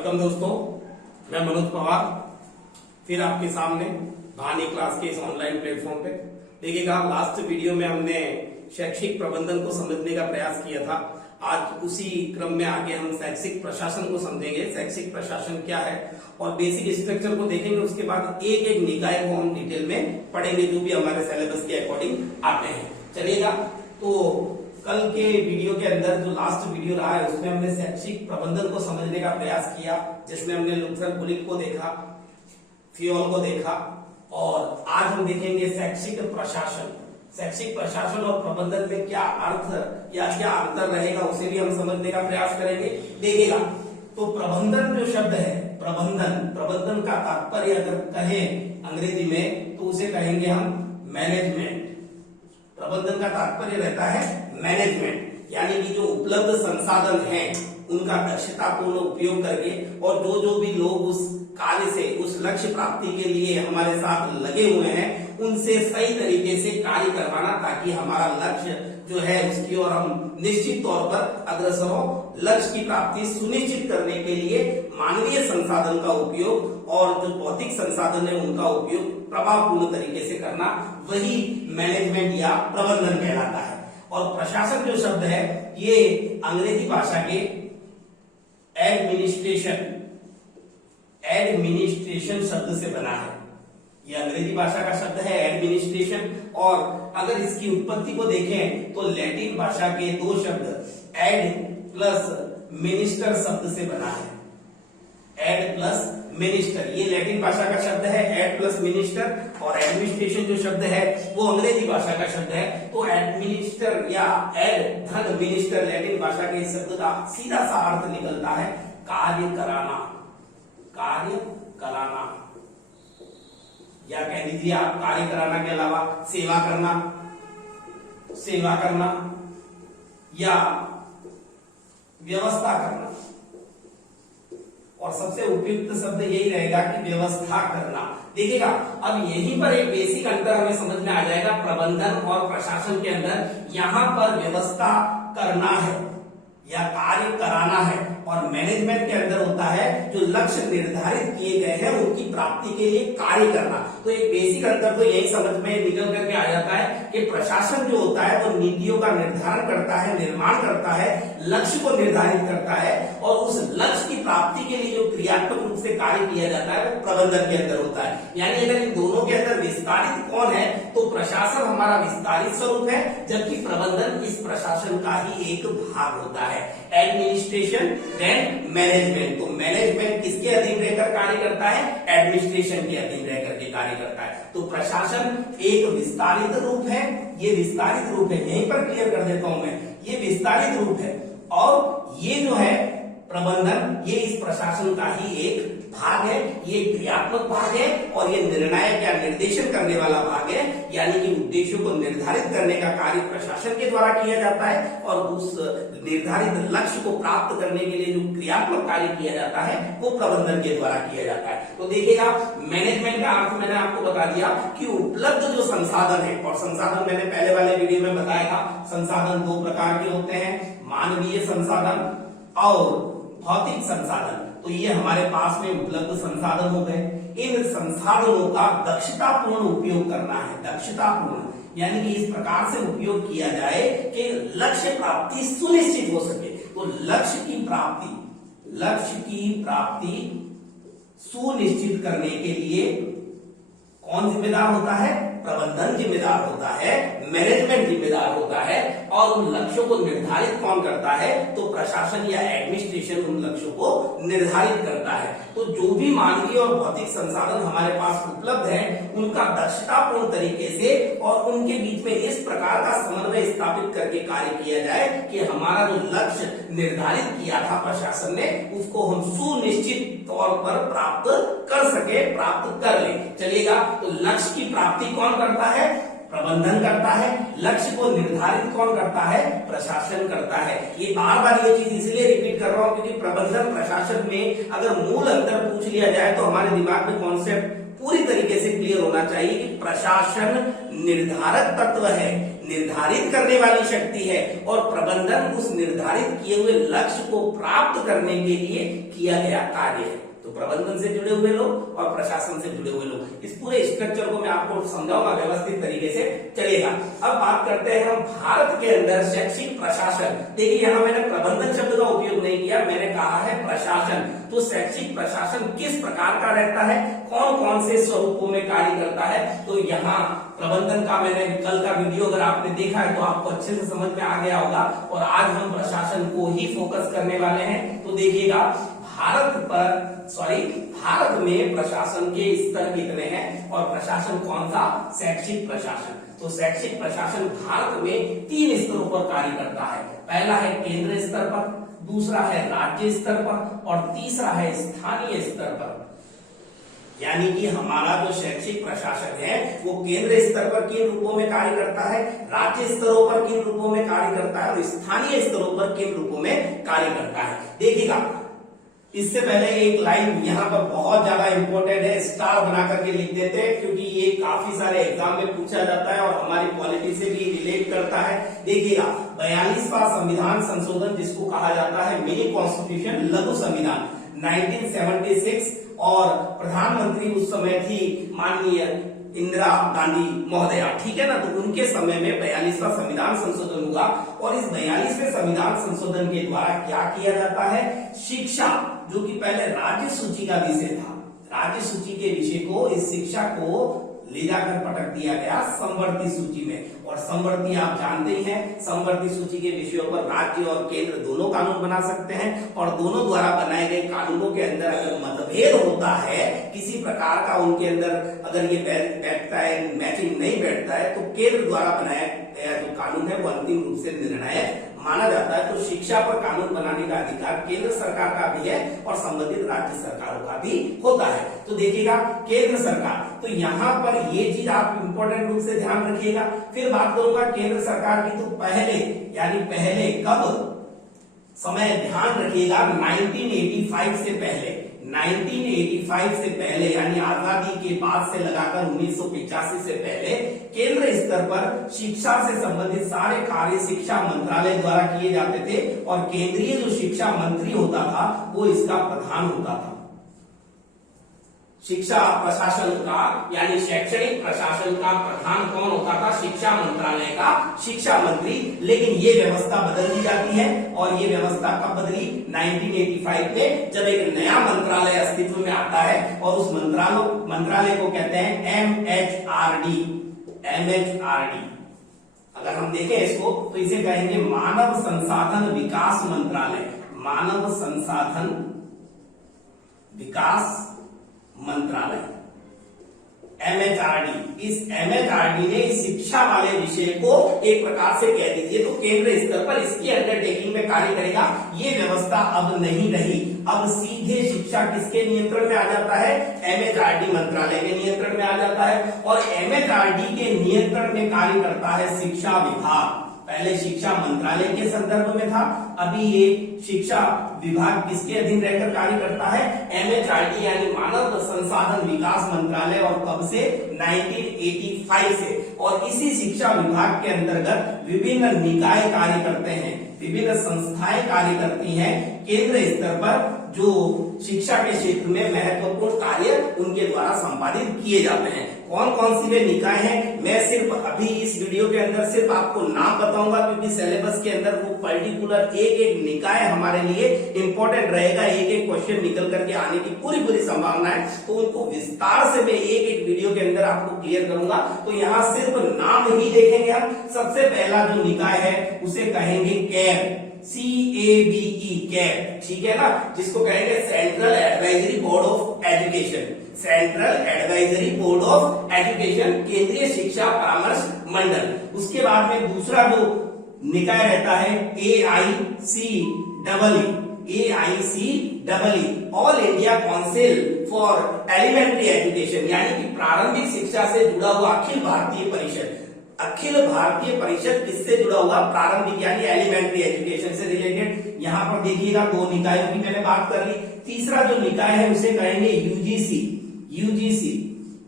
Welcome दोस्तों, मैं मनोज पवार फिर आपके सामने भानी क्लास के इस ऑनलाइन प्लेटफॉर्म पे। देखिएगा, लास्ट वीडियो में हमने शैक्षिक प्रबंधन को समझने का प्रयास किया था। आज उसी क्रम में आगे हम शैक्षिक प्रशासन को समझेंगे। शैक्षिक प्रशासन क्या है और बेसिक स्ट्रक्चर को देखेंगे। उसके बाद एक एक निकाय को हम डिटेल में पढ़ेंगे जो भी हमारे सिलेबस के अकॉर्डिंग आते हैं। चलिएगा, तो कल के वीडियो के अंदर जो लास्ट वीडियो रहा है उसमें हमने शैक्षिक प्रबंधन को समझने का प्रयास किया, जिसमें हमने लुथरन बुलिक को देखा, फियोल को देखा, और आज हम देखेंगे शैक्षिक प्रशासन। शैक्षिक प्रशासन और प्रबंधन में क्या अर्थ या क्या अंतर रहेगा उसे भी हम समझने का प्रयास करेंगे। देखिएगा, तो प्रबंधन जो शब्द है, प्रबंधन का तात्पर्य अगर कहें अंग्रेजी में तो उसे कहेंगे हम मैनेजमेंट। प्रबंधन का तात्पर्य रहता है मैनेजमेंट, यानी कि जो उपलब्ध संसाधन हैं उनका दक्षतापूर्ण उपयोग करके और जो भी लोग उस कार्य से, उस लक्ष्य प्राप्ति के लिए हमारे साथ लगे हुए हैं, उनसे सही तरीके से कार्य करवाना, ताकि हमारा लक्ष्य जो है उसकी ओर हम निश्चित तौर पर अग्रसर हो। लक्ष्य की प्राप्ति सुनिश्चित करने के लिए मानवीय संसाधन का उपयोग और जो भौतिक संसाधन है उनका उपयोग प्रभावपूर्ण तरीके से करना, वही मैनेजमेंट या प्रबंधन कहलाता है। और प्रशासन जो शब्द है ये अंग्रेजी भाषा के एडमिनिस्ट्रेशन शब्द से बना है। ये अंग्रेजी भाषा का शब्द है एडमिनिस्ट्रेशन, और अगर इसकी उत्पत्ति को देखें तो लैटिन भाषा के दो शब्द एड प्लस मिनिस्टर शब्द से बना है। एड प्लस मिनिस्टर, ये लैटिन भाषा का शब्द है एड प्लस मिनिस्टर, और एडमिनिस्ट्रेशन जो शब्द है वो अंग्रेजी भाषा का शब्द है। तो एडमिनिस्टर या एड धन मिनिस्टर लैटिन भाषा के शब्द का सीधा सा अर्थ निकलता है कार्य कराना। कार्य कराना, या कह दीजिए आप कार्य कराना के अलावा सेवा करना, सेवा करना या व्यवस्था करना, और सबसे उपयुक्त शब्द यही रहेगा कि व्यवस्था करना। देखिएगा, अब यहीं पर एक बेसिक अंतर हमें समझ में आ जाएगा प्रबंधन और प्रशासन के अंदर। यहां पर व्यवस्था करना है या कार्य कराना है, और मैनेजमेंट के अंदर होता है जो लक्ष्य निर्धारित किए गए हैं उनकी प्राप्ति के लिए कार्य करना। तो एक बेसिक अंतर तो यही समझ में निकल करके आ जाता है कि प्रशासन जो होता है वो नीतियों का निर्धारण करता है, निर्माण करता है, लक्ष्य को निर्धारित करता है, और उस लक्ष्य की प्राप्ति के लिए जो क्रियात्मक रूप से कार्य किया जाता है वो प्रबंधन के अंदर होता है। यानी अगर इन दोनों के अंदर विस्तारित कौन है तो प्रशासन हमारा विस्तारित स्वरूप है, जबकि प्रबंधन इस प्रशासन का ही एक भाग होता है। Administration then management. तो मैनेजमेंट किसके अधीन रहकर कार्य करता है? एडमिनिस्ट्रेशन के अधीन रहकर के कार्य करता है। तो प्रशासन एक विस्तारित रूप है, ये विस्तारित रूप है, यहीं पर क्लियर कर देता हूं मैं, ये विस्तारित रूप है, और ये जो है प्रबंधन, ये इस प्रशासन का ही एक भाग है, ये क्रियात्मक भाग है, और ये निर्णायक या निर्देशन करने वाला भाग है। यानी कि उद्देश्यों को निर्धारित करने का कार्य प्रशासन के द्वारा किया जाता है, और उस निर्धारित लक्ष्य को प्राप्त करने के लिए जो क्रियात्मक कार्य किया जाता है वो प्रबंधन के द्वारा किया जाता है। तो देखिएगा, मैनेजमेंट का अर्थ मैंने आपको बता दिया कि उपलब्ध जो संसाधन है, और संसाधन मैंने पहले वाले वीडियो में बताया था, संसाधन दो प्रकार के होते हैं, मानवीय संसाधन और भौतिक संसाधन। तो ये हमारे पास में उपलब्ध संसाधन हो गए। इन संसाधनों का दक्षतापूर्ण उपयोग करना है। दक्षतापूर्ण यानी कि इस प्रकार से उपयोग किया जाए कि लक्ष्य प्राप्ति सुनिश्चित हो सके। तो लक्ष्य की प्राप्ति सुनिश्चित करने के लिए कौन जिम्मेदार होता है? प्रबंधन जिम्मेदार होता है, मैनेजमेंट जिम्मेदार होता है, और उन लक्ष्यों को निर्धारित कौन करता है? तो प्रशासन या एडमिनिस्ट्रेशन उन लक्ष्यों को निर्धारित करता है। तो जो भी मानवीय और भौतिक संसाधन हमारे पास उपलब्ध है उनका दक्षतापूर्ण तरीके से और उनके बीच में इस प्रकार का समन्वय स्थापित करके कार्य किया जाए कि हमारा जो लक्ष्य निर्धारित किया था प्रशासन ने, उसको हम सुनिश्चित तौर पर प्राप्त कर सके, प्राप्त कर ले। चलिएगा, तो लक्ष्य की प्राप्ति कौन करता है? प्रबंधन करता है। लक्ष्य को निर्धारित कौन करता है? प्रशासन करता है। ये बार बार ये चीज इसलिए रिपीट कर रहा हूं क्योंकि प्रबंधन प्रशासन में अगर मूल अंतर पूछ लिया जाए तो हमारे दिमाग में कॉन्सेप्ट पूरी तरीके से क्लियर होना चाहिए कि प्रशासन निर्धारक तत्व है, निर्धारित करने वाली शक्ति है और प्रबंधन उस निर्धारित किए हुए लक्ष्य को प्राप्त करने के लिए किया गया कार्य है। तो प्रबंधन से जुड़े हुए लोग और प्रशासन से जुड़े हुए लोग, इस पूरे स्ट्रक्चर को मैं आपको समझाऊंगा, व्यवस्थित तरीके से चलेगा। अब बात करते हैं हम भारत के अंदर शैक्षिक प्रशासन। देखिए यहाँ मैंने प्रबंधन शब्द का उपयोग नहीं किया, मैंने कहा है प्रशासन। तो शैक्षिक प्रशासन किस प्रकार का रहता है, कौन कौन से स्वरूपों में कार्य करता है, तो यहाँ प्रबंधन का मैंने कल का वीडियो अगर आपने देखा है तो आपको अच्छे से समझ में आ गया होगा। और आज हम प्रशासन को ही फोकस करने वाले हैं। तो देखिएगा भारत में प्रशासन के स्तर कितने हैं और प्रशासन कौन सा, शैक्षिक प्रशासन। तो शैक्षिक प्रशासन भारत में 3 स्तरों पर कार्य करता है। पहला है केंद्र स्तर पर, दूसरा है राज्य स्तर पर और तीसरा है स्थानीय स्तर पर। यानी कि हमारा जो शैक्षिक प्रशासन है वो केंद्र स्तर पर किन रूपों में कार्य करता है, राज्य स्तरों पर किन रूपों में कार्य करता है और स्थानीय स्तरों पर किन रूपों में कार्य करता है। देखिएगा इससे पहले एक लाइन यहाँ पर बहुत ज्यादा इंपॉर्टेंट है, स्टार बना करके लिख देते हैं क्योंकि ये काफी सारे एग्जाम में पूछा जाता है और हमारी पॉलिटी से भी रिलेट करता है। देखिएगा 42वां संविधान संशोधन जिसको कहा जाता है मिनी कॉन्स्टिट्यूशन, लघु संविधान 1976 और प्रधानमंत्री उस समय थी माननीय इंदिरा गांधी महोदया, ठीक है ना। तो उनके समय में 42वां संविधान संशोधन हुआ और इस 42वें संविधान संशोधन के द्वारा क्या किया जाता है, शिक्षा जो कि पहले राज्य सूची का विषय था, राज्य सूची के विषय को, इस शिक्षा को ले जाकर पटक दिया गया समवर्ती सूची में। और समवर्ती आप जानते ही हैं, समवर्ती सूची के विषयों पर राज्य और केंद्र दोनों कानून बना सकते हैं और दोनों द्वारा बनाए गए कानूनों के अंदर अगर मतभेद होता है किसी प्रकार का, उनके अंदर अगर ये बैठता है, मैचिंग नहीं बैठता है, तो केंद्र द्वारा बनाया गया जो कानून है वो अंतिम रूप से निर्णायक माना जाता है। तो शिक्षा पर कानून बनाने का अधिकार केंद्र सरकार का भी है और संबंधित राज्य सरकारों का भी होता है। तो देखिएगा केंद्र सरकार, तो यहाँ पर ये चीज आप इंपॉर्टेंट रूप से ध्यान रखिएगा। फिर बात करूंगा केंद्र सरकार की, तो पहले यानी पहले कब समय ध्यान रखिएगा 1985 से पहले, 1985 से पहले यानी आजादी के बाद से लगाकर 1985 से पहले केंद्र स्तर पर शिक्षा से संबंधित सारे कार्य शिक्षा मंत्रालय द्वारा किए जाते थे और केंद्रीय जो शिक्षा मंत्री होता था वो इसका प्रधान होता था। शिक्षा प्रशासन का यानी शैक्षणिक प्रशासन का प्रधान कौन होता था, शिक्षा मंत्रालय का शिक्षा मंत्री। लेकिन ये व्यवस्था बदल दी जाती है और ये व्यवस्था कब बदली, 1985 में, जब एक नया मंत्रालय अस्तित्व में आता है और उस मंत्रालय को कहते हैं MHRD। अगर हम देखें इसको तो इसे कहेंगे मानव संसाधन विकास मंत्रालय, मानव संसाधन विकास मंत्रालय MHRD। इस MHRD ने शिक्षा वाले विषय को एक प्रकार से कह दीजिए तो केंद्र स्तर पर इसकी अंडरटेकिंग में कार्य करेगा। ये व्यवस्था अब नहीं रही, अब सीधे शिक्षा किसके नियंत्रण में आ जाता है, MHRD मंत्रालय के नियंत्रण में आ जाता है और MHRD के नियंत्रण में कार्य करता है शिक्षा विभाग। पहले शिक्षा मंत्रालय के संदर्भ में था, अभी ये शिक्षा विभाग किसके अधीन रहकर कार्य करता है, MHRD यानी मानव संसाधन विकास मंत्रालय। और कब से, 1985 से। और इसी शिक्षा विभाग के अंतर्गत विभिन्न निकाय कार्य करते हैं, विभिन्न संस्थाएं कार्य करती हैं केंद्र स्तर पर, जो शिक्षा के क्षेत्र में महत्वपूर्ण कार्य उनके द्वारा संपादित किए जाते हैं। कौन कौन सी वे निकाय हैं, मैं सिर्फ अभी इस वीडियो के अंदर सिर्फ आपको नाम बताऊंगा क्योंकि सिलेबस के अंदर वो पर्टिकुलर एक एक निकाय हमारे लिए इंपॉर्टेंट रहेगा, एक एक क्वेश्चन निकल करके आने की पूरी संभावना है। तो उनको विस्तार से मैं एक एक वीडियो के अंदर आपको क्लियर करूंगा। तो यहाँ सिर्फ नाम ही देखेंगे हम। सबसे पहला जो निकाय है उसे कहेंगे कैब, CABE, कैब, ठीक है ना, जिसको कहेंगे central advisory board of education, central advisory board of education, केंद्रीय शिक्षा परामर्श मंडल। उसके बाद में दूसरा जो निकाय रहता है AICEE, all India council for elementary education, यानी कि प्रारंभिक शिक्षा से जुड़ा हुआ अखिल भारतीय परिषद। अखिल भारतीय परिषद किससे जुड़ा हुआ, प्रारंभिक यानी एलिमेंट्री एजुकेशन से रिलेटेड। यहाँ पर देखिएगा दो निकायों की मैंने बात कर ली। तीसरा जो निकाय है उसे कहेंगे यूजीसी,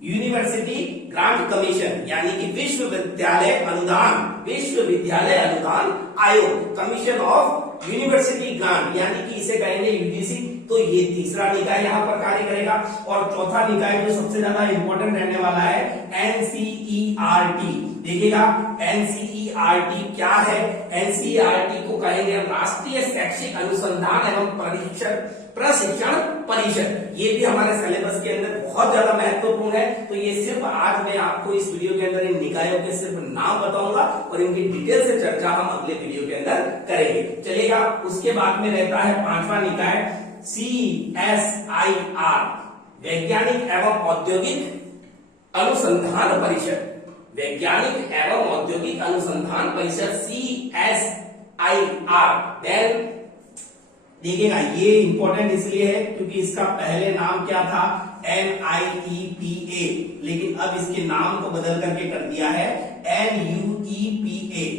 यूनिवर्सिटी ग्रांट कमीशन, यानी कि विश्वविद्यालय अनुदान विश्वविद्यालय अनुदान आयोग, कमीशन ऑफ यूनिवर्सिटी ग्रांट, यानी कि इसे कहेंगे यूजीसी। तो ये तीसरा निकाय यहाँ पर कार्य करेगा। और चौथा निकाय जो सबसे ज्यादा इंपॉर्टेंट रहने वाला है एनसीईआरटी। देखिएगा एनसीईआरटी क्या है? एनसीईआरटी को कहेंगे राष्ट्रीय शैक्षिक अनुसंधान एवं प्रशिक्षण परिषद। ये भी हमारे सिलेबस के अंदर बहुत ज्यादा महत्वपूर्ण है। तो ये सिर्फ आज मैं आपको इस वीडियो के अंदर इन निकायों के सिर्फ नाम बताऊंगा और इनकी डिटेल से चर्चा हम अगले वीडियो के अंदर करेंगे, चलेगा। उसके बाद में रहता है पांचवा निकाय CSIR, वैज्ञानिक एवं औद्योगिक अनुसंधान परिषद। वैज्ञानिक एवं औद्योगिक अनुसंधान परिषद CSIR। देन देखिएगा ये इंपॉर्टेंट इसलिए है क्योंकि इसका पहले नाम क्या था? NIEPA, लेकिन अब इसके नाम को बदल करके कर दिया है NUEPA।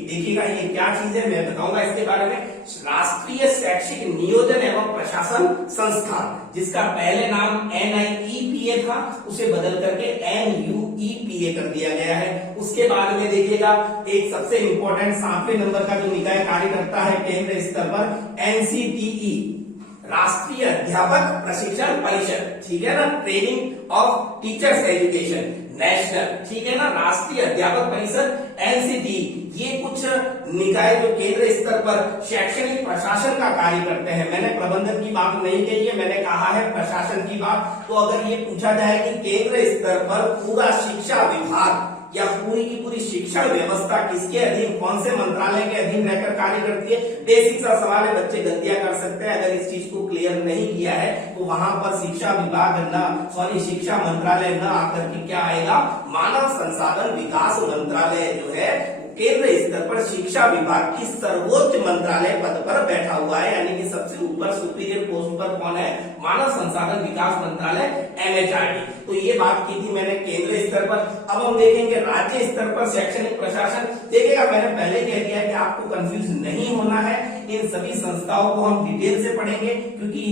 देखिएगा ये क्या चीज है मैं बताऊंगा इसके बारे में। राष्ट्रीय शैक्षिक नियोजन एवं प्रशासन संस्थान, जिसका पहले नाम NIEPA था उसे बदल करके NUEPA कर दिया गया है। उसके बाद में देखिएगा एक सबसे इंपॉर्टेंट 7वें नंबर का जो निकाय कार्य करता है केंद्र स्तर पर, NCTE, राष्ट्रीय अध्यापक प्रशिक्षण परिषद, ठीक है ना, training of teachers education national, ठीक है ना, राष्ट्रीय अध्यापक परिषद NCTE। ये कुछ निकाय जो केंद्र स्तर पर शैक्षणिक प्रशासन का कार्य करते हैं। मैंने प्रबंधन की बात नहीं कही है, मैंने कहा है प्रशासन की बात। तो अगर ये पूछा जाए कि केंद्र स्तर पर पूरा शिक्षा विभाग या पूरी की पूरी शिक्षण व्यवस्था किसके अधीन, कौन से मंत्रालय के अधीन रहकर कार्य करती है? बेसिक सा सवाल है, बच्चे गलतियां कर सकते हैं। अगर इस चीज को क्लियर नहीं किया है तो वहां पर शिक्षा विभाग शिक्षा मंत्रालय न आकर के क्या आएगा? मानव संसाधन विकास मंत्रालय जो है केंद्र स्तर पर शिक्षा विभाग की सर्वोच्च मंत्रालय पद पर बैठा हुआ है, यानी कि सबसे ऊपर सुपीरियर पोस्ट पर कौन है? मानव संसाधन विकास मंत्रालय MHRD। तो ये बात की थी मैंने केंद्र स्तर पर। अब हम देखेंगे राज्य स्तर पर शैक्षणिक प्रशासन। देखिएगा मैंने पहले कह दिया है कि आपको कंफ्यूज नहीं होना है, इन सभी संस्थाओं को हम डिटेल से पढ़ेंगे क्योंकि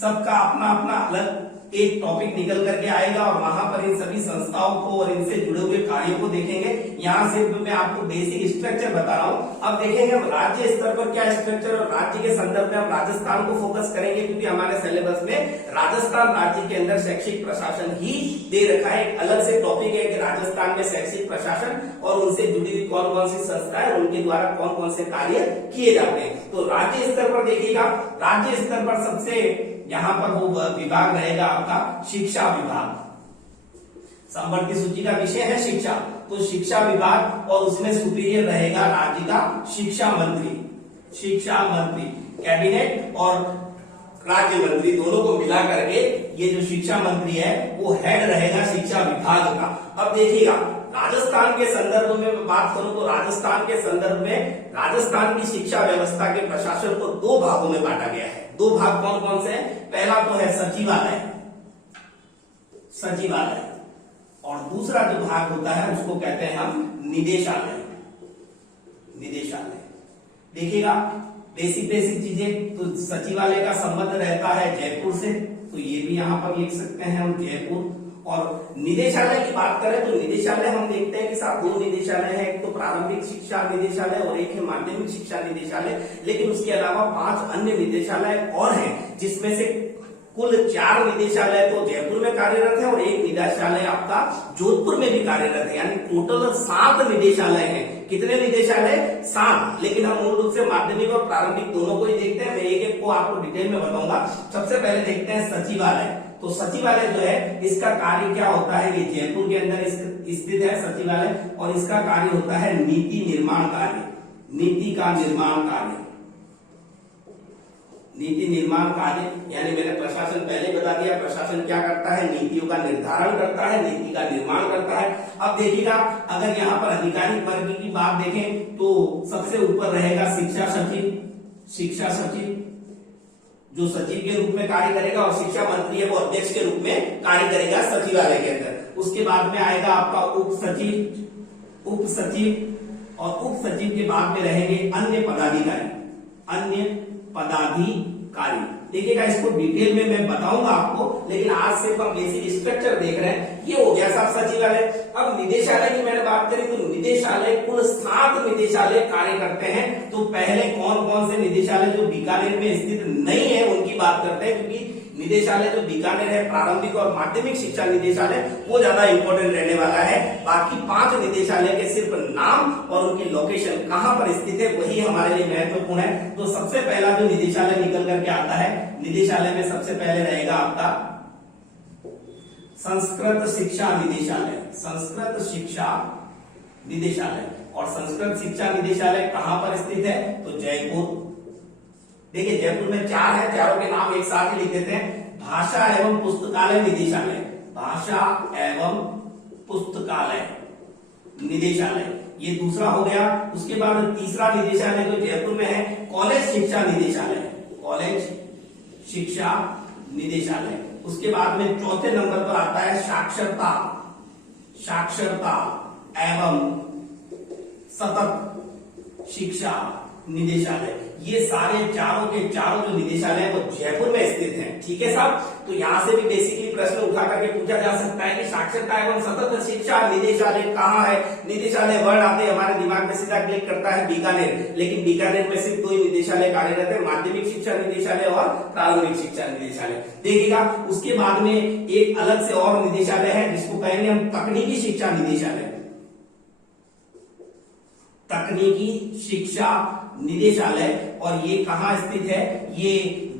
सबका अपना अपना अलग एक टॉपिक निकल करके आएगा और वहां पर इन सभी संस्थाओं को और इनसे जुड़े हुए कार्यों को देखेंगे। यहाँ सिर्फ मैं आपको बेसिक स्ट्रक्चर बता रहा हूँ। अब देखेंगे हम राज्य स्तर पर क्या स्ट्रक्चर, और राज्य के संदर्भ में हम राजस्थान को फोकस करेंगे क्योंकि हमारे सिलेबस में राजस्थान राज्य के अंदर शैक्षिक प्रशासन ही दे रखा है। एक अलग से टॉपिक है कि राजस्थान में शैक्षिक प्रशासन और उनसे जुड़ी हुई कौन कौन सी संस्थाएं, उनके द्वारा कौन कौन से कार्य किए जाते हैं। तो राज्य स्तर पर देखिएगा, राज्य स्तर पर सबसे यहाँ पर वो विभाग रहेगा आपका शिक्षा विभाग। संवर्ग की सूची का विषय है शिक्षा, तो शिक्षा विभाग और उसमें सुपीरियर रहेगा राज्य का शिक्षा मंत्री। शिक्षा मंत्री कैबिनेट और राज्य मंत्री दोनों को मिला करके ये जो शिक्षा मंत्री है वो हेड रहेगा शिक्षा विभाग का। अब देखिएगा राजस्थान के संदर्भ में बात करूं तो राजस्थान के संदर्भ में राजस्थान की शिक्षा व्यवस्था के प्रशासन को दो भागों में बांटा गया है। दो भाग कौन कौन से हैं? पहला तो है सचिवालय, सचिवालय, और दूसरा जो भाग होता है उसको कहते हैं हम निदेशालय। निदेशालय देखिएगा बेसिक चीजें। तो सचिवालय का संबंध रहता है जयपुर से, तो ये भी यहां पर लिख सकते हैं हम जयपुर। और निदेशालय की बात करें तो निदेशालय हम देखते हैं कि साथ दो निदेशालय है, एक तो प्रारंभिक शिक्षा निदेशालय और एक है माध्यमिक शिक्षा निदेशालय। लेकिन उसके अलावा 5 अन्य निदेशालय और हैं, जिसमें से कुल 4 निदेशालय तो जयपुर में कार्यरत है और एक निदेशालय आपका जोधपुर में भी कार्यरत है, यानी टोटल 7 निदेशालय हैं। कितने निदेशालय? 7। लेकिन हम मूल रूप से माध्यमिक और प्रारंभिक दोनों को ही देखते हैं। मैं एक एक को आपको डिटेल में बताऊंगा। सबसे पहले देखते हैं सचिवालय। तो सचिवालय जो है इसका कार्य क्या होता है? ये जयपुर के अंदर स्थित है सचिवालय, और इसका कार्य होता है नीति निर्माण कार्य। नीति का निर्माण कार्य, नीति निर्माण कार्य, यानी मैंने प्रशासन पहले बता दिया। प्रशासन क्या करता है? नीतियों का निर्धारण करता है, नीति का निर्माण करता है। अब देखिएगा अगर यहाँ पर आधिकारिक वर्ग की बात देखें तो सबसे ऊपर रहेगा शिक्षा सचिव। शिक्षा सचिव जो सचिव के रूप में कार्य करेगा, और शिक्षा मंत्री है वो अध्यक्ष के रूप में कार्य करेगा सचिवालय के अंदर। उसके बाद में आएगा आपका उप सचिव, उप सचिव, और उप सचिव के बाद में रहेंगे अन्य पदाधिकारी। अन्य पदाधिकारी देखिएगा इसको डिटेल में मैं बताऊंगा आपको, लेकिन आज सिर्फ हम बेसिक स्ट्रक्चर देख रहे हैं। ये हो गया साहब सचिवालय। अब निदेशालय की मैंने बात करी तो निदेशालय कुल 7 निदेशालय कार्य करते हैं। तो पहले कौन कौन से निदेशालय जो बीकानेर में स्थित नहीं है उनकी बात करते हैं, क्योंकि निदेशालय जो बीकानेर है प्रारंभिक और माध्यमिक शिक्षा निदेशालय वो ज्यादा इंपॉर्टेंट रहने वाला है। बाकी 5 निदेशालय के सिर्फ नाम और उनकी लोकेशन कहां पर स्थित है वही हमारे लिए महत्वपूर्ण है। तो सबसे पहला जो निदेशालय निकल करके आता है, निदेशालय में सबसे पहले रहेगा आपका संस्कृत शिक्षा निदेशालय। संस्कृत शिक्षा निदेशालय, और संस्कृत शिक्षा निदेशालय कहां पर स्थित है तो जयपुर। देखिए जयपुर में 4 है, चारों के नाम एक साथ ही लिख देते हैं। भाषा एवं पुस्तकालय निदेशालय, भाषा एवं पुस्तकालय निदेशालय, ये दूसरा हो गया। उसके बाद तीसरा निदेशालय जो जयपुर में है कॉलेज शिक्षा निदेशालय, कॉलेज शिक्षा निदेशालय। उसके बाद में चौथे नंबर पर आता है साक्षरता, साक्षरता एवं सतत शिक्षा निदेशालय। ये सारे चारों के चारों जो निदेशालय है वो जयपुर में स्थित हैं। ठीक है साहब, तो यहां से भी बेसिकली प्रश्न उठा करके पूछा जा सकता है कि साक्षरता एवं सतत शिक्षा निदेशालय कहाँ है। निदेशालय वर्ड आते हमारे दिमाग में सीधा क्लिक करता है बीकानेर, लेकिन बीकानेर में सिर्फ 2 ही निदेशालय कार्यरत है, माध्यमिक शिक्षा निदेशालय और प्रारंभिक शिक्षा निदेशालय। देखिएगा उसके बाद में एक अलग से और निदेशालय है जिसको कहेंगे हम तकनीकी शिक्षा निदेशालय, तकनीकी शिक्षा निदेशालय। और ये कहाँ स्थित है, ये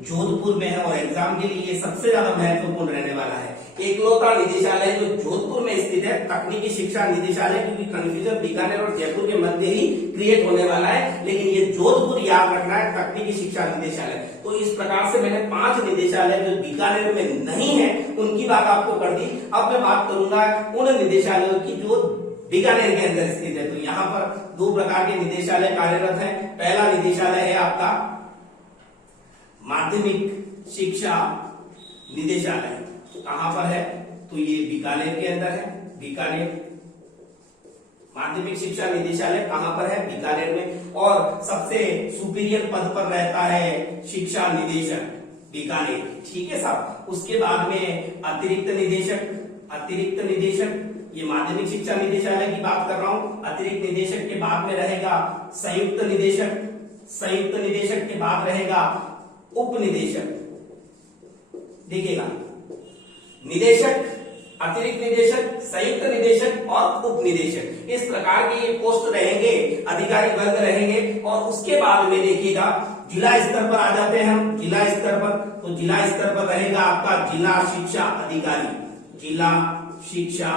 जोधपुर में है, और एग्जाम के लिए ये सबसे ज्यादा महत्वपूर्ण रहने वाला है। एकलौता निदेशालय जो जोधपुर में स्थित है तकनीकी शिक्षा निदेशालय, क्योंकि कंफ्यूजन बीकानेर और जयपुर के मध्य ही क्रिएट होने वाला है, लेकिन ये जोधपुर याद रखना है, तकनीकी शिक्षा निदेशालय। तो इस प्रकार से मैंने 5 निदेशालय जो बीकानेर में नहीं है उनकी बात आपको कर दी। अब मैं बात करूंगा उन निदेशालयों की जो बीकानेर के अंदर स्थित है। तो यहाँ पर 2 प्रकार के निदेशालय कार्यरत हैं। पहला निदेशालय है आपका माध्यमिक शिक्षा निदेशालय, कहां पर है तो ये बीकानेर के अंदर है। बीकानेर माध्यमिक शिक्षा निदेशालय कहां पर है, बीकानेर में। और सबसे सुपीरियर पद पर रहता है शिक्षा निदेशक, बीकानेर। ठीक है साहब, उसके बाद में अतिरिक्त निदेशक, अतिरिक्त निदेशक ये माध्यमिक शिक्षा निदेशालय की बात कर रहा हूं। अतिरिक्त निदेशक के बाद में रहेगा संयुक्त निदेशक, संयुक्त निदेशक के बाद रहेगा उप निदेशक। देखिएगा निदेशक, अतिरिक्त निदेशक, संयुक्त निदेशक और उप निदेशक, इस प्रकार के ये पोस्ट रहेंगे, अधिकारी वर्ग रहेंगे। और उसके बाद में देखिएगा जिला स्तर पर आ जाते हैं हम, जिला स्तर पर। तो जिला स्तर पर रहेगा आपका जिला शिक्षा अधिकारी, जिला शिक्षा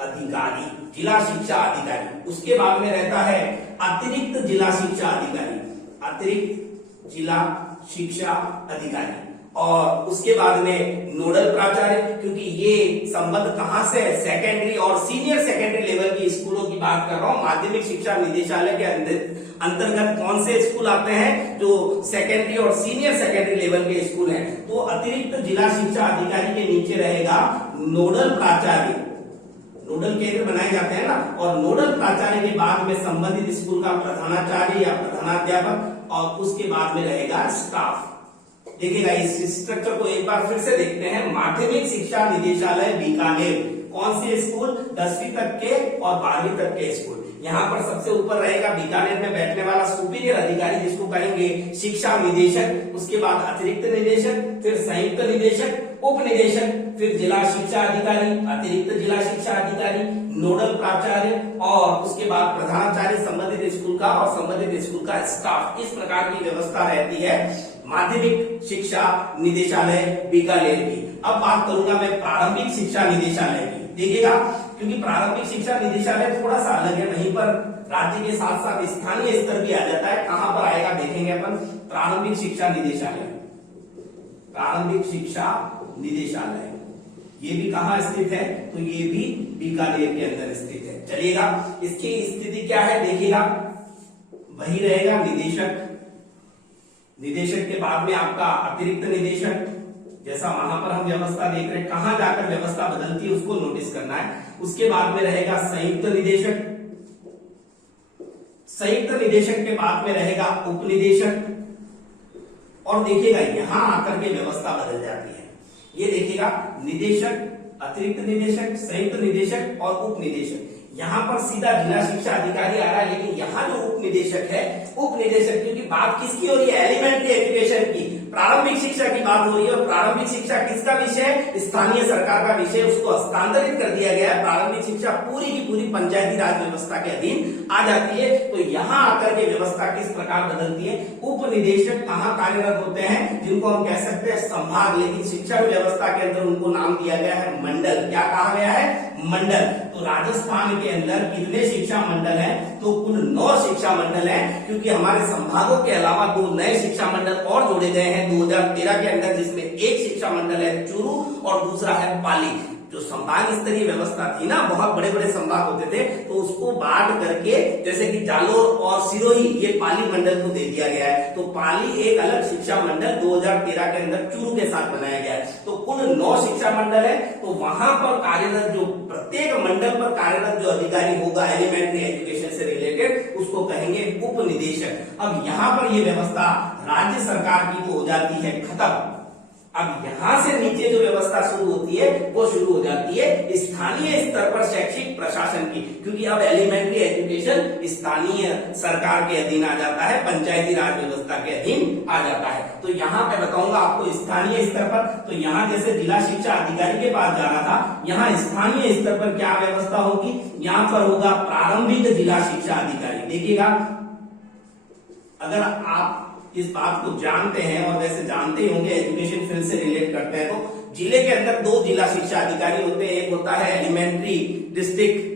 अधिकारी, जिला शिक्षा अधिकारी। उसके बाद में रहता है अतिरिक्त जिला शिक्षा अधिकारी, अतिरिक्त जिला शिक्षा अधिकारी। और उसके बाद में नोडल प्राचार्य, क्योंकि ये संबंध कहां से, सेकेंडरी और सीनियर सेकेंडरी लेवल की स्कूलों की बात कर रहा हूं। माध्यमिक शिक्षा निदेशालय के अंतर्गत कौन से स्कूल आते हैं जो सेकेंडरी और सीनियर सेकेंडरी लेवल के स्कूल हैं। तो अतिरिक्त जिला शिक्षा अधिकारी के नीचे रहेगा नोडल प्राचार्य, नोडल केंद्र बनाए जाते हैं ना। और नोडल प्राचार्य के बाद में संबंधित स्कूल का प्रधानाचार्य या प्रधानाध्यापक, और उसके बाद में रहेगा स्टाफ। देखिएगा इस स्ट्रक्चर को एक बार फिर से देखते हैं। माध्यमिक शिक्षा निदेशालय बीकानेर, कौन से स्कूल, 10वीं तक के और 12वीं तक के स्कूल। यहाँ पर सबसे ऊपर रहेगा बीकानेर में बैठने वाला सुपीरियर अधिकारी जिसको कहेंगे शिक्षा निदेशक। उसके बाद अतिरिक्त निदेशक, फिर संयुक्त निदेशक, उप निदेशक, फिर जिला शिक्षा अधिकारी, अतिरिक्त जिला शिक्षा अधिकारी, नोडल प्राचार्य, और उसके बाद प्रधानाचार्य संबंधित स्कूल का और संबंधित स्कूल का स्टाफ। इस प्रकार की व्यवस्था रहती है माध्यमिक शिक्षा निदेशालय बीकानेर की। अब बात करूंगा मैं प्रारंभिक शिक्षा निदेशालय की। देखिएगा क्योंकि प्रारंभिक शिक्षा निदेशालय थोड़ा सा अलग है, वहीं पर राज्य के साथ साथ स्थानीय स्तर भी आ जाता है। कहां पर आएगा देखेंगे अपन, प्रारंभिक शिक्षा निदेशालय, प्रारंभिक शिक्षा निदेशालय ये भी कहां स्थित है तो ये भी बीकानेर के अंदर स्थित है। चलिएगा इसकी स्थिति क्या है देखिएगा, वही रहेगा निदेशक, निदेशक के बाद में आपका अतिरिक्त निदेशक, जैसा वहां पर हम व्यवस्था देख रहे हैं, कहां जाकर व्यवस्था बदलती है उसको नोटिस करना है। उसके बाद में रहेगा संयुक्त निदेशक, संयुक्त निदेशक के बाद में रहेगा उप निदेशक, और देखिएगा यहाँ आकर के व्यवस्था बदल जाती है। ये देखिएगा निदेशक, अतिरिक्त निदेशक, संयुक्त निदेशक और उप निदेशक। यहाँ पर सीधा जिला शिक्षा अधिकारी आ रहा है, लेकिन यहाँ जो उप निदेशक है, उप निदेशक क्योंकि बात किसकी हो रही है, एलिमेंट्री एजुकेशन की, प्रारंभिक शिक्षा की बात हो रही है। और प्रारंभिक शिक्षा किसका विषय, स्थानीय सरकार का विषय, उसको हस्तांतरित कर दिया गया है। प्रारंभिक शिक्षा पूरी की पूरी पंचायती राज व्यवस्था के अधीन आ जाती है। तो यहाँ आकर के व्यवस्था किस प्रकार बदलती है, उप निदेशक कहाँ कार्यरत होते हैं, जिनको हम कह सकते हैं संभाग, लेकिन शिक्षा व्यवस्था के अंदर उनको नाम दिया गया है मंडल। क्या कहा गया है, मंडल। तो राजस्थान के अंदर कितने शिक्षा मंडल हैं, तो कुल 9 शिक्षा मंडल हैं, क्योंकि हमारे संभागों के अलावा 2 नए शिक्षा मंडल और जोड़े गए हैं 2013 के अंदर, जिसमें एक शिक्षा मंडल है चूरू और दूसरा है पाली। जो संभाग स्तरीय व्यवस्था थी ना, बहुत बड़े बड़े संभाग होते थे, तो उसको बांट करके जैसे कि जालोर और सिरोही ये पाली मंडल को दे दिया गया है। तो पाली एक अलग शिक्षा मंडल 2013 के अंदर चूरू के साथ बनाया गया है। तो कुल 9 शिक्षा मंडल है। तो वहां पर कार्यरत जो प्रत्येक मंडल पर कार्यरत जो अधिकारी होगा एलिमेंट्री एजुकेशन से रिलेटेड, उसको कहेंगे उप निदेशक। अब यहाँ पर ये व्यवस्था राज्य सरकार की तो हो जाती है खत्म। अब यहां से नीचे जो व्यवस्था शुरू होती है वो शुरू हो जाती है स्थानीय स्तर पर शैक्षिक प्रशासन की, क्योंकि अब एलिमेंट्री एजुकेशन स्थानीय सरकार के अधीन आ जाता है, पंचायती राज व्यवस्था के अधीन आ जाता है। तो यहाँ पे बताऊंगा आपको स्थानीय स्तर पर। तो यहाँ जैसे जिला शिक्षा अधिकारी के पास जाना था, यहाँ स्थानीय स्तर पर क्या व्यवस्था होगी, यहाँ पर होगा प्रारंभिक जिला शिक्षा अधिकारी। देखिएगा अगर आप इस बात को जानते हैं, और वैसे जानते ही होंगे, एजुकेशन फील्ड से रिलेट करते हैं, तो जिले के अंदर 2 जिला शिक्षा अधिकारी होते हैं। एक होता है एलिमेंट्री डिस्ट्रिक्ट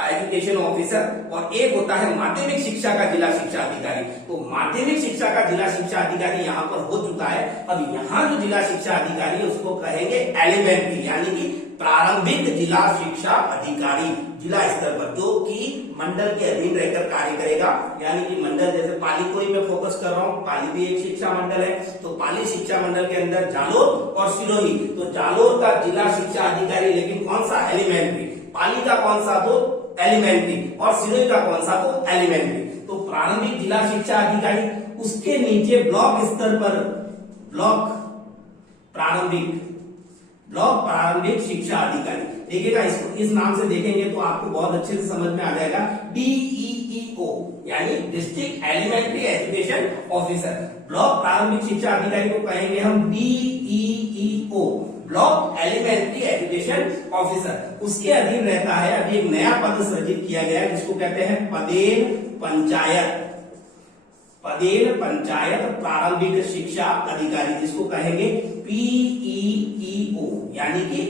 एजुकेशन ऑफिसर और एक होता है माध्यमिक शिक्षा का जिला शिक्षा अधिकारी। तो माध्यमिक शिक्षा का जिला शिक्षा अधिकारी यहाँ पर हो चुका है। अब यहाँ जो जिला शिक्षा अधिकारी है उसको कहेंगे एलिमेंट्री, यानी कि प्रारंभिक जिला शिक्षा अधिकारी, जिला स्तर पर, जो कि मंडल के अधीन रहकर कार्य करेगा। यानी कि मंडल जैसे पालीपुरी में फोकस कर रहा हूँ, पाली भी एक शिक्षा मंडल है, तो पाली शिक्षा मंडल के अंदर जालोर और सिरोही। तो जालोर का जिला शिक्षा अधिकारी, लेकिन कौन सा, एलिमेंट्री। पाली का कौन सा, तो एलिमेंट्री, और सिरोही का कौन सा, तो एलिमेंट्री। तो प्रारंभिक जिला शिक्षा अधिकारी, उसके नीचे ब्लॉक स्तर पर ब्लॉक प्रारंभिक शिक्षा अधिकारी। देखिएगा इसको इस नाम से देखेंगे तो आपको बहुत अच्छे से समझ में आ जाएगा। DEEO यानी district elementary education officer. Block प्रारंभिक शिक्षा अधिकारी को कहेंगे हम DEEO, block elementary education officer. उसके अधीन रहता है, अभी एक नया पद सृजित किया गया है जिसको कहते हैं पदेन पंचायत प्रारंभिक शिक्षा अधिकारी, जिसको कहेंगे PEEO, यानी कि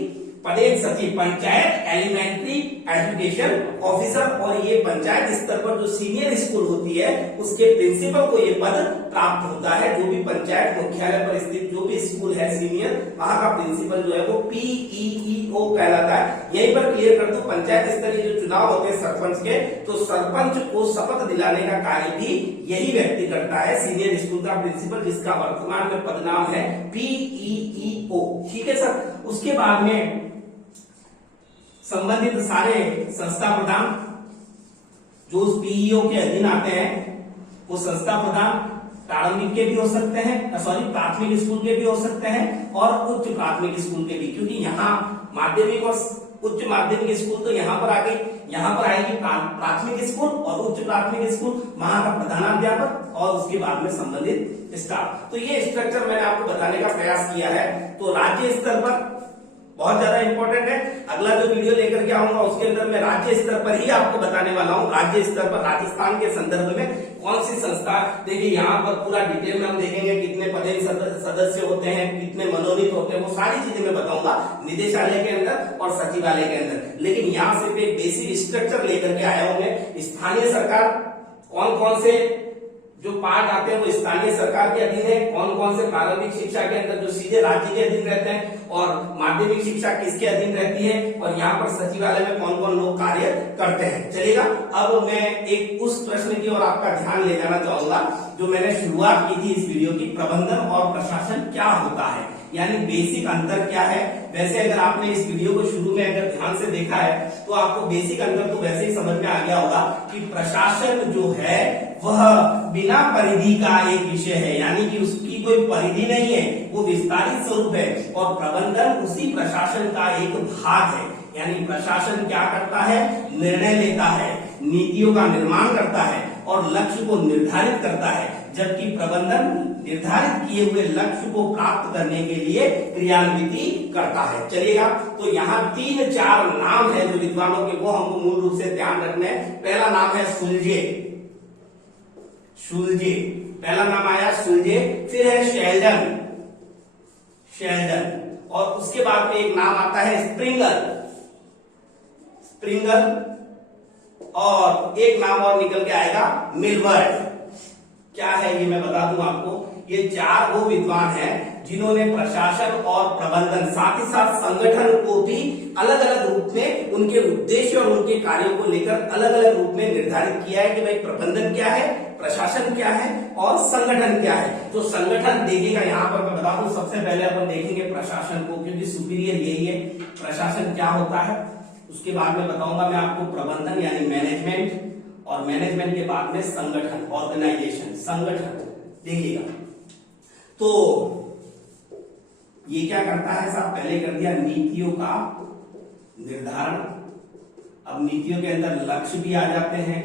पदेन सचिव, पंचायत एलिमेंट्री एजुकेशन ऑफिसर। और ये पंचायत स्तर पर जो सीनियर स्कूल होती है उसके प्रिंसिपल को ये पद प्राप्त होता है। जो भी पंचायत मुख्यालय पर स्थित जो भी स्कूल है सीनियर, वहां का प्रिंसिपल जो है वो PEEO कहलाता है। यहीं पर क्लियर कर दूं, पंचायत स्तरीय जो चुनाव होते हैं सरपंच के, तो सरपंच को शपथ दिलाने का कार्य भी यही व्यक्ति करता है, सीनियर स्कूल का प्रिंसिपल, जिसका वर्तमान में पदनाम है PEEO। ठीक है सर। उसके बाद में संबंधित सारे संस्था प्रधान जो उस PEO के अधीन आते हैं, वो संस्था प्रधान प्रारंभिक के भी हो सकते हैं, प्राथमिक स्कूल के भी हो सकते हैं, और उच्च प्राथमिक स्कूल के भी, क्योंकि यहाँ माध्यमिक और उच्च माध्यमिक स्कूल तो यहाँ पर आ गई, यहाँ पर आएगी प्राथमिक स्कूल और उच्च प्राथमिक स्कूल, वहां का प्रधानाध्यापक और उसके बाद में संबंधित स्टाफ। तो ये स्ट्रक्चर मैंने आपको बताने का प्रयास किया है। तो राज्य स्तर पर बहुत ज्यादा इंपॉर्टेंट है। अगला जो वीडियो लेकर के आऊंगा उसके अंदर मैं राज्य स्तर पर ही आपको बताने वाला हूं। राज्य स्तर पर राजस्थान के संदर्भ में कौन सी संस्था, देखिए यहाँ पर पूरा डिटेल में हम देखेंगे कितने पदेन सदस्य होते हैं, कितने मनोनीत होते हैं, वो सारी चीजें मैं बताऊंगा निदेशालय के अंदर और सचिवालय के अंदर। लेकिन यहाँ सिर्फ एक बेसिक स्ट्रक्चर लेकर के आया हूं मैं। स्थानीय सरकार कौन कौन से जो पार्ट आते हैं वो स्थानीय सरकार के अधीन है, कौन कौन से प्रारंभिक शिक्षा के अंदर जो सीधे राज्य के अधीन रहते हैं, और माध्यमिक शिक्षा किसके अधीन रहती है, और यहाँ पर सचिवालय में कौन कौन लोग कार्य करते हैं। चलेगा। अब मैं एक उस प्रश्न की ओर आपका ध्यान ले जाना चाहूंगा जो मैंने शुरुआत की थी इस वीडियो की, प्रबंधन और प्रशासन क्या होता है, यानी बेसिक अंतर क्या है। वैसे अगर आपने इस वीडियो को शुरू में अगर ध्यान से देखा है तो आपको बेसिक अंतर तो वैसे ही समझ में आ गया होगा कि प्रशासन जो है वह बिना परिधि का एक विषय है, यानी कि उसकी उसकी कोई परिधि नहीं है, वो विस्तारित स्वरूप है। और प्रबंधन उसी प्रशासन का एक भाग है। यानी प्रशासन क्या करता है, निर्णय लेता है, नीतियों का निर्माण करता है और लक्ष्य को निर्धारित करता है, जबकि प्रबंधन निर्धारित किए हुए लक्ष्य को प्राप्त करने के लिए क्रियान्वित करता है। चलिएगा, तो यहाँ 3-4 नाम है जो विद्वानों के, वो हमको मूल रूप से ध्यान रखना है। पहला नाम है सुलझे, सुलझे पहला नाम आया सुलझे। फिर है शेल्डन, शेल्डन। और उसके बाद में एक नाम आता है स्प्रिंगर, स्प्रिंगर। और एक नाम और निकल के आएगा मिलवर्ड। क्या है ये मैं बता दूं आपको, ये 4 वो विद्वान हैं जिन्होंने प्रशासन और प्रबंधन, साथ ही साथ संगठन को भी अलग अलग रूप में उनके उद्देश्य और उनके कार्यों को लेकर अलग अलग रूप में निर्धारित किया है कि भाई प्रबंधन क्या है, प्रशासन क्या है और संगठन क्या है। तो संगठन देखिएगा, यहाँ पर मैं बता दूं, सबसे पहले अपन देखेंगे प्रशासन को, क्योंकि सुपीरियर यही है। प्रशासन क्या होता है उसके बाद में बताऊंगा मैं आपको प्रबंधन यानी मैनेजमेंट, और मैनेजमेंट के बाद में संगठन, ऑर्गेनाइजेशन, संगठन। देखिएगा, तो ये क्या करता है साहब, पहले कर दिया नीतियों का निर्धारण। अब नीतियों के अंदर लक्ष्य भी आ जाते हैं,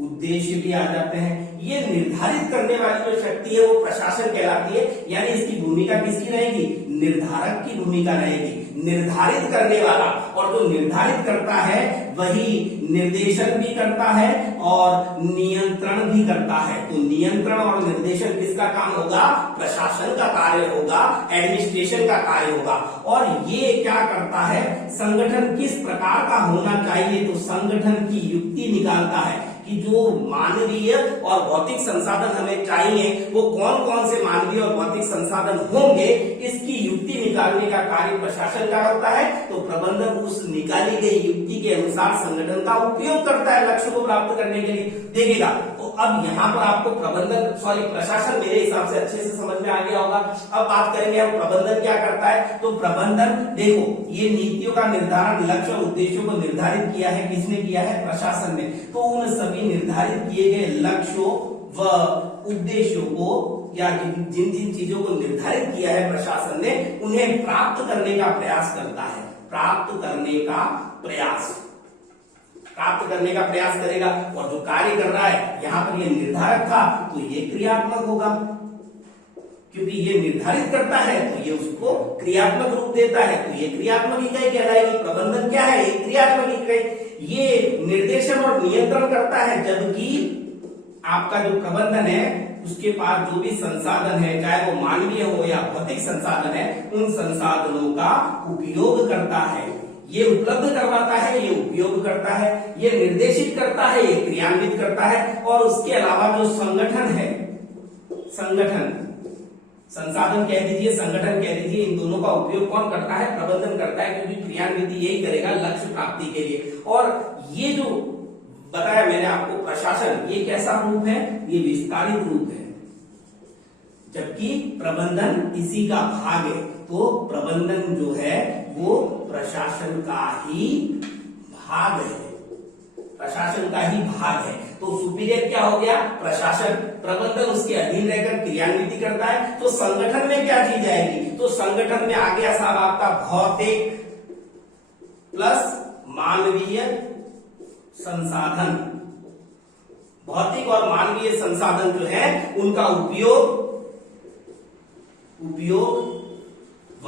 उद्देश्य भी आ जाते हैं। ये निर्धारित करने वाली जो शक्ति है वो प्रशासन कहलाती है। यानी इसकी भूमिका किसकी रहेगी, निर्धारक की भूमिका रहेगी, निर्धारित करने वाला। और जो निर्धारित करता है वही निर्देशन भी करता है और नियंत्रण भी करता है। तो नियंत्रण और निर्देशन किसका काम होगा, प्रशासन का कार्य होगा, एडमिनिस्ट्रेशन का कार्य होगा। और ये क्या करता है, संगठन किस प्रकार का होना चाहिए, तो संगठन की युक्ति निकालता है कि जो मानवीय और भौतिक संसाधन हमें चाहिए वो कौन कौन से मानवीय और भौतिक संसाधन होंगे, इसकी युक्ति निकालने का कार्य प्रशासन का होता है। तो प्रबंधन उस निकाली गई युक्ति के अनुसार संगठन का उपयोग करता है लक्ष्य को प्राप्त करने के लिए। देखिएगा, तो अब यहाँ पर आपको प्रशासन मेरे हिसाब से अच्छे से समझ में आ गया होगा। अब बात करेंगे हम प्रबंधन क्या करता है। तो प्रबंधन देखो, ये नीतियों का निर्धारण, लक्ष्य और उद्देश्यों को निर्धारित किया है, किसने किया है, प्रशासन ने। तो उन सभी निर्धारित किए गए लक्ष्यों व उद्देश्यों को या जिन जिन चीजों को निर्धारित किया है प्रशासन ने, उन्हें प्राप्त करने का प्रयास करता है। प्राप्त करने का प्रयास, प्राप्त करने का प्रयास करेगा। और जो कार्य कर रहा है यहाँ पर ये निर्धारक था, तो ये क्रियात्मक होगा, क्योंकि ये निर्धारित करता है तो ये उसको क्रियात्मक रूप देता है। तो ये क्रियात्मक इकाई कहलाएगी। प्रबंधन क्या है, एक क्रियात्मक इकाई। ये निर्देशन और नियंत्रण करता है, जबकि आपका जो प्रबंधन है उसके पास जो भी संसाधन है, चाहे वो मानवीय हो या भौतिक संसाधन है, उन संसाधनों का उपयोग करता है। ये उपलब्ध करवाता है, ये उपयोग करता है, ये निर्देशित करता है, ये क्रियान्वित करता है। और उसके अलावा जो संगठन है, संगठन, संसाधन कह दीजिए, संगठन कह दीजिए, इन दोनों का उपयोग कौन करता है, प्रबंधन करता है, क्योंकि क्रियान्वित यही करेगा लक्ष्य प्राप्ति के लिए। और ये जो बताया मैंने आपको प्रशासन, ये कैसा रूप है, ये विस्तारित रूप है, जबकि प्रबंधन इसी का भाग है। तो प्रबंधन जो है वो प्रशासन का ही भाग है, प्रशासन का ही भाग है। तो सुपीरियर क्या हो गया, प्रशासन। प्रबंधन उसके अधीन रहकर क्रियान्वित करता है। तो संगठन में क्या चीज आएगी, तो संगठन में आ गया साहब आपका भौतिक प्लस मानवीय संसाधन। भौतिक और मानवीय संसाधन जो है उनका उपयोग व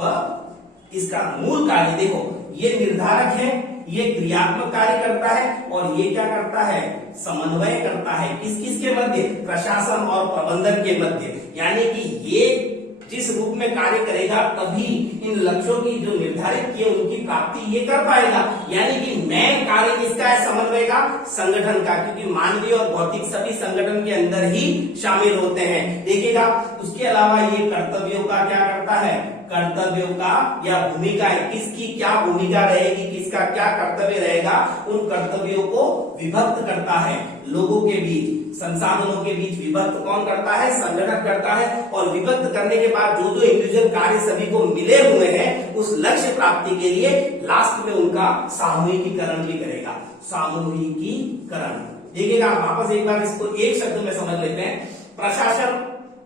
इसका मूल कार्य। देखो, ये निर्धारक है, ये क्रियात्मक कार्य करता है, और ये क्या करता है, समन्वय करता है। किस किस के मध्य, प्रशासन और प्रबंधन के मध्य। यानी कि ये जिस रूप में कार्य करेगा तभी इन लक्ष्यों की जो निर्धारित किए उनकी प्राप्ति ये कर पाएगा। यानी कि मेन कार्य किसका है, समन्वय का, संगठन का, क्योंकि मानवीय और भौतिक सभी संगठन के अंदर ही शामिल होते हैं। देखिएगा, उसके अलावा ये कर्तव्यों का क्या करता है, कर्तव्यों का या भूमिका, किसकी क्या भूमिका रहेगी, किसका क्या कर्तव्य रहेगा, उन कर्तव्यों को विभक्त करता है। लोगों के बीच, संसाधनों के बीच विभक्त कौन करता है, संगठन करता है। और विभक्त करने के बाद जो जो इंडिविजुअल कार्य सभी को मिले हुए हैं उस लक्ष्य प्राप्ति के लिए लास्ट में उनका सामूहिकीकरण भी करेगा। सामूहिकीकरण देखिएगा, वापस एक बार इसको एक शब्द में समझ लेते हैं। प्रशासन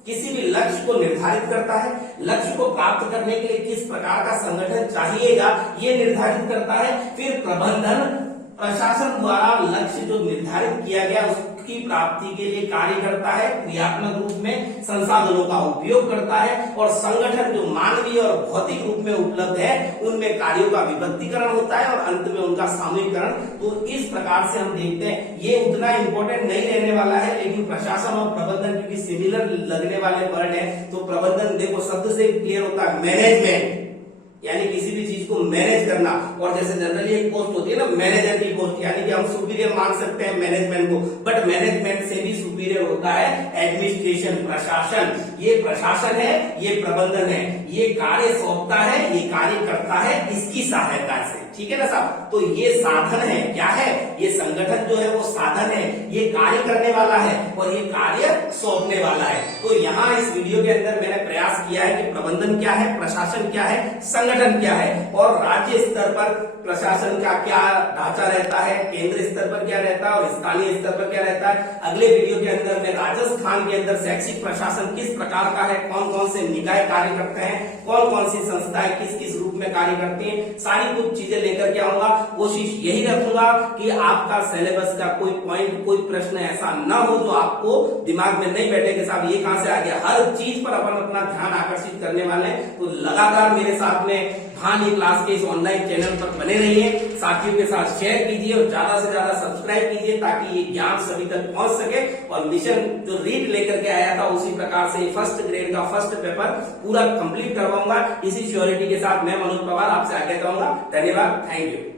किसी भी लक्ष्य को निर्धारित करता है, लक्ष्य को प्राप्त करने के लिए किस प्रकार का संगठन चाहिएगा ये निर्धारित करता है। फिर प्रबंधन प्रशासन द्वारा लक्ष्य जो निर्धारित किया गया उसकी प्राप्ति के लिए कार्य करता है, क्रियात्मक रूप में संसाधनों का उपयोग करता है, और संगठन जो मानवीय और भौतिक रूप में उपलब्ध है उनमें कार्यों का विभक्तीकरण होता है और अंत में उनका सामूहिकरण। तो इस प्रकार से हम देखते हैं, ये उतना इंपॉर्टेंट नहीं रहने वाला है, लेकिन प्रशासन और प्रबंधन क्योंकि सिमिलर लगने वाले वर्ड है, तो प्रबंधन देखो शब्द से क्लियर होता है मैनेजमेंट, यानी किसी भी चीज को मैनेज करना। और जैसे जनरली एक पोस्ट होती है ना मैनेजर की पोस्ट, यानी कि हम सुपीरियर मान सकते हैं मैनेजमेंट को, बट मैनेजमेंट से भी सुपीरियर होता है एडमिनिस्ट्रेशन, प्रशासन। ये प्रशासन है, ये प्रबंधन है, ये कार्य सौंपता है, ये कार्य करता है इसकी सहायता से, ठीक है ना साहब। तो ये साधन है, क्या है, ये संगठन जो है वो साधन है, ये कार्य करने वाला है और ये कार्य सौंपने वाला है। तो यहाँ इस वीडियो के अंदर मैंने प्रयास किया है कि प्रबंधन क्या है, प्रशासन क्या है, संगठन क्या है, और राज्य स्तर पर प्रशासन का क्या ढांचा रहता है, केंद्र स्तर पर क्या रहता है और स्थानीय स्तर पर क्या रहता है। अगले वीडियो के अंदर मैं राजस्थान के अंदर शैक्षिक प्रशासन किस प्रकार का है, कौन कौन से निकाय कार्य करते हैं, कौन कौन सी संस्थाएं किस किस रूप में कार्य करती हैं, सारी कुछ चीजें लेकर के आऊंगा। कोशिश यही रखूंगा कि आपका सिलेबस का कोई पॉइंट, कोई प्रश्न ऐसा न हो जो आपको दिमाग में नहीं बैठे कि साहब ये कहां से आ गया। हर चीज पर अपन अपना ध्यान आकर्षित करने वाले हैं। तो लगातार मेरे साथ में भानी क्लास के इस ऑनलाइन चैनल पर बने रहिए, साथियों के साथ शेयर कीजिए और ज्यादा से ज्यादा सब्सक्राइब कीजिए ताकि ये ज्ञान सभी तक पहुंच सके। और मिशन जो रीड लेकर के आया था उसी प्रकार से फर्स्ट ग्रेड का फर्स्ट पेपर पूरा कंप्लीट करवाऊंगा। इसी श्योरिटी के साथ मैं मनोज पवार आपसे आज्ञा चाहूंगा। धन्यवाद, थैंक यू।